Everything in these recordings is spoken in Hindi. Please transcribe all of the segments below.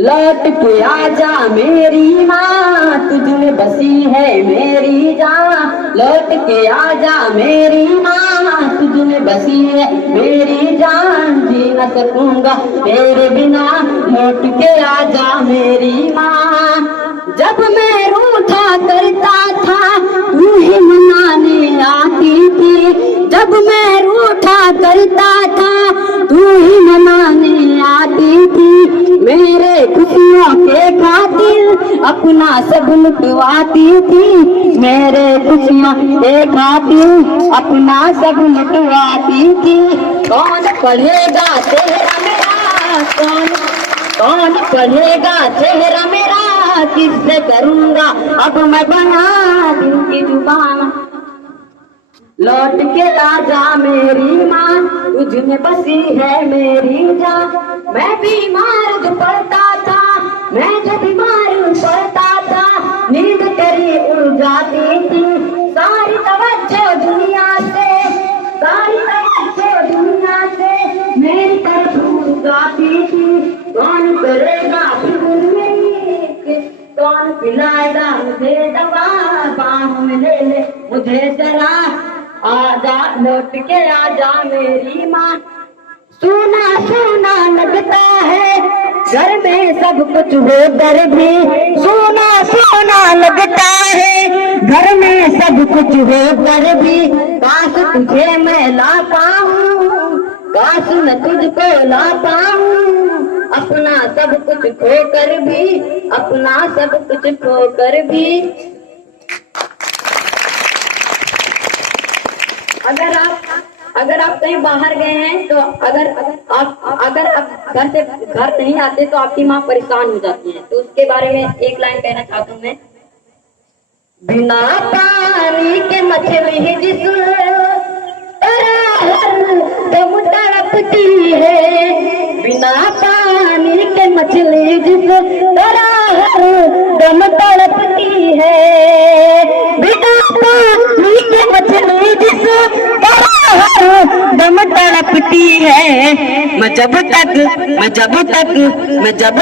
लौट के आजा मेरी माँ, तुझ में बसी है मेरी जान। लौट के आजा मेरी माँ, तुझ में बसी है मेरी जान। जी न सकूंगा तेरे बिना, लौट के आजा मेरी माँ। जब मैं रूठा करता था तू ही मनाने आती थी। जब मैं रूठा करता था तू ही मनाने आती थी। मेरे खुशियों के खातिर अपना सब लुटवाती थी। मेरे खुशियों के खातिर अपना सब लुटवाती थी। कौन पढ़ेगा चेहरा मेरा, कौन पढ़ेगा चेहरा मेरा, किससे करूंगा अब मैं बना दिल की जुबान। लौट के आजा मेरी माँ, तुझ में बसी है मेरी जान। मैं बीमार जो पड़ता था, मैं जो बीमार पड़ता था, नींद तेरी उड़ जाती थी। सारी तवज्जो दुनिया से, सारी तवज्जो दुनिया से मेरी तरफ उड़ जाती थी। कौन करेगा फिक्र मेरी, कौन पिलाएगा मुझे दवा, बाहों में ले ले मुझे जरा, आजा लौट के आजा मेरी माँ। सोना सोना लगता है घर में सब कुछ हो कर भी, सोना सोना लगता है घर में सब कुछ हो कर भी। काश तुझे मैं ला पाऊं, काश मैं तुझको ला पाऊं, अपना सब कुछ खो कर भी, अपना सब कुछ खो कर भी। अगर आप कहीं बाहर गए हैं तो अगर आप घर से घर नहीं आते तो आपकी माँ परेशान हो जाती है, तो उसके बारे में एक लाइन कहना चाहता हूँ मैं। बिना पानी के मछली जिस दम तड़पती है, बिना पानी के मछली जिस दम तड़पती है, बिना पानी के मछली जिस दम तड़पती है। मैं जब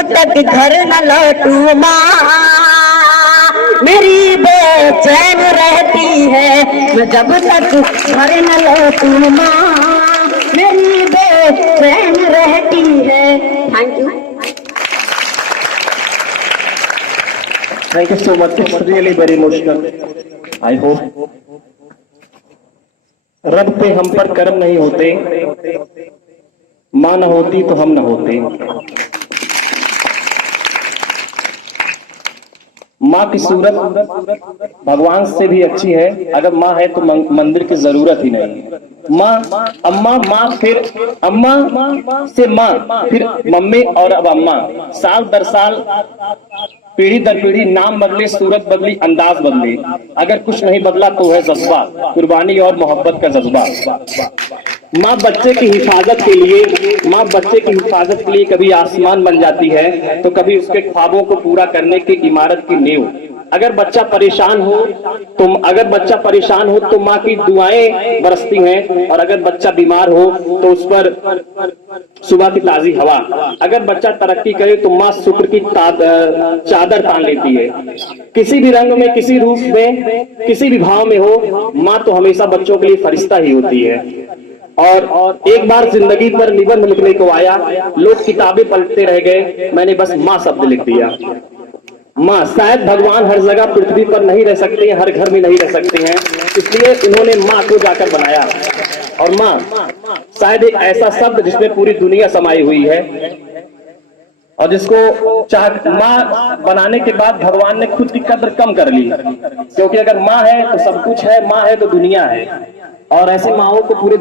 तक घर न लौटूं माँ, मेरी बेचैन रहती है। मैं जब तक घर न लौटूं माँ, मेरी बेचैन रहती है। Thank you. Thank you so much. It's really very emotional. I hope रब पे हम पर कर्म नहीं होते, माँ न होती तो हम न होते। माँ की सूरत भगवान से भी अच्छी है। अगर माँ है तो मंदिर की जरूरत ही नहीं। माँ अम्मा, माँ फिर अम्मा से माँ, फिर मम्मी और अब अम्मा। साल दर साल पीढ़ी दर पीढ़ी नाम बदले, सूरत बदली, अंदाज बदले, अगर कुछ नहीं बदला तो है जज्बा, कुर्बानी और मोहब्बत का जज्बा। माँ बच्चे की हिफाजत के लिए कभी आसमान बन जाती है तो कभी उसके ख्वाबों को पूरा करने की इमारत की नींव। अगर बच्चा परेशान हो तो माँ की दुआएं बरसती हैं, और अगर बच्चा बीमार हो तो उस पर सुबह की ताजी हवा। अगर बच्चा तरक्की करे तो माँ शुक्र की चादर तान लेती है। किसी भी रंग में, किसी रूप में, किसी भी भाव में हो, माँ तो हमेशा बच्चों के लिए फरिश्ता ही होती है। और एक बार जिंदगी पर निबंध लिखने को आया, लोग किताबें पलटते रह गए, मैंने बस माँ शब्द लिख दिया। माँ, शायद भगवान हर जगह पृथ्वी पर नहीं रह सकते हैं, हर घर में नहीं रह सकते हैं, इसलिए उन्होंने माँ को जाकर बनाया। और माँ शायद एक ऐसा शब्द जिसमें पूरी दुनिया समाई हुई है, और जिसको माँ बनाने के बाद भगवान ने खुद की कद्र कम कर ली, क्योंकि अगर माँ है तो सब कुछ है, माँ है तो दुनिया है। और ऐसे माँओं को पूरे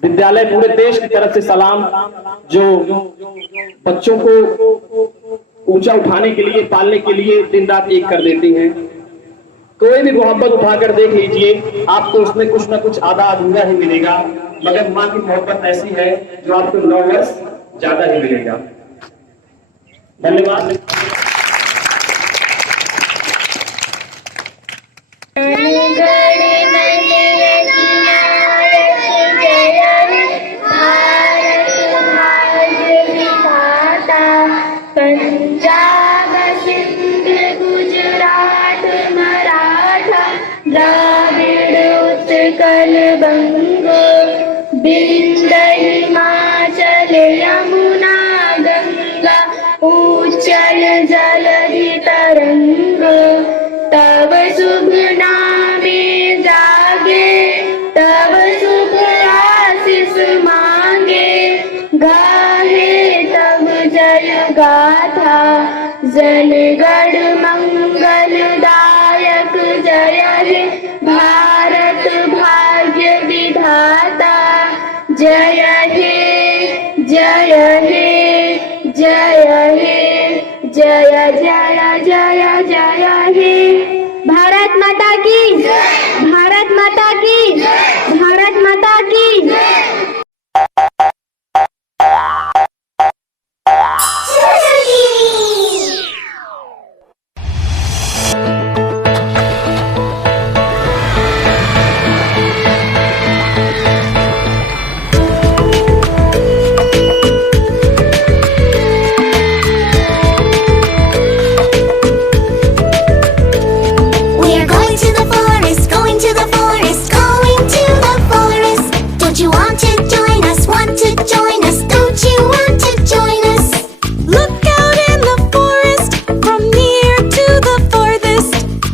विद्यालय, पूरे देश की तरफ से सलाम, जो बच्चों को ऊंचा उठाने के लिए, पालने के लिए दिन रात एक कर देती हैं। कोई भी मोहब्बत उठाकर देख लीजिए, आपको उसमें कुछ ना कुछ आधा अधूरा ही मिलेगा, मगर माँ की मोहब्बत ऐसी है जो आपको 9 वर्ष ज्यादा ही मिलेगा। धन्यवाद। तब शुभ नामे जागे, तब शुभ आशीष मांगे, गाहे तब जय गाथा, जनगण मंगलदायक जय हे भारत भाग्य विधाता, जय हे जय हे जय हे जय जय जय जय हे। भारत माता की जय, भारत माता की जय, भारत माता की जय। We are going to the forest, going to the forest, going to the forest. Don't you want to join us? Want to join us? Don't you want to join us? Look out in the forest, from near to the farthest.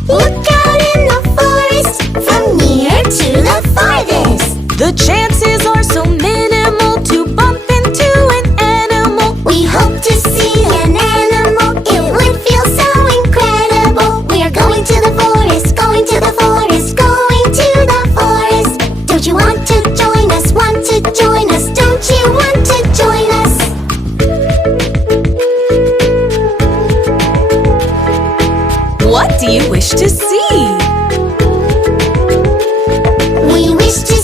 Look out in the forest, from near to the farthest. The chances are so minimal to bump into an animal. We hope to see an animal, it would feel so incredible. We are going to the forest, going to the forest, going to the forest. Don't you want to join us? Want to join us? Don't you want to join us? What do you wish to see? We wish to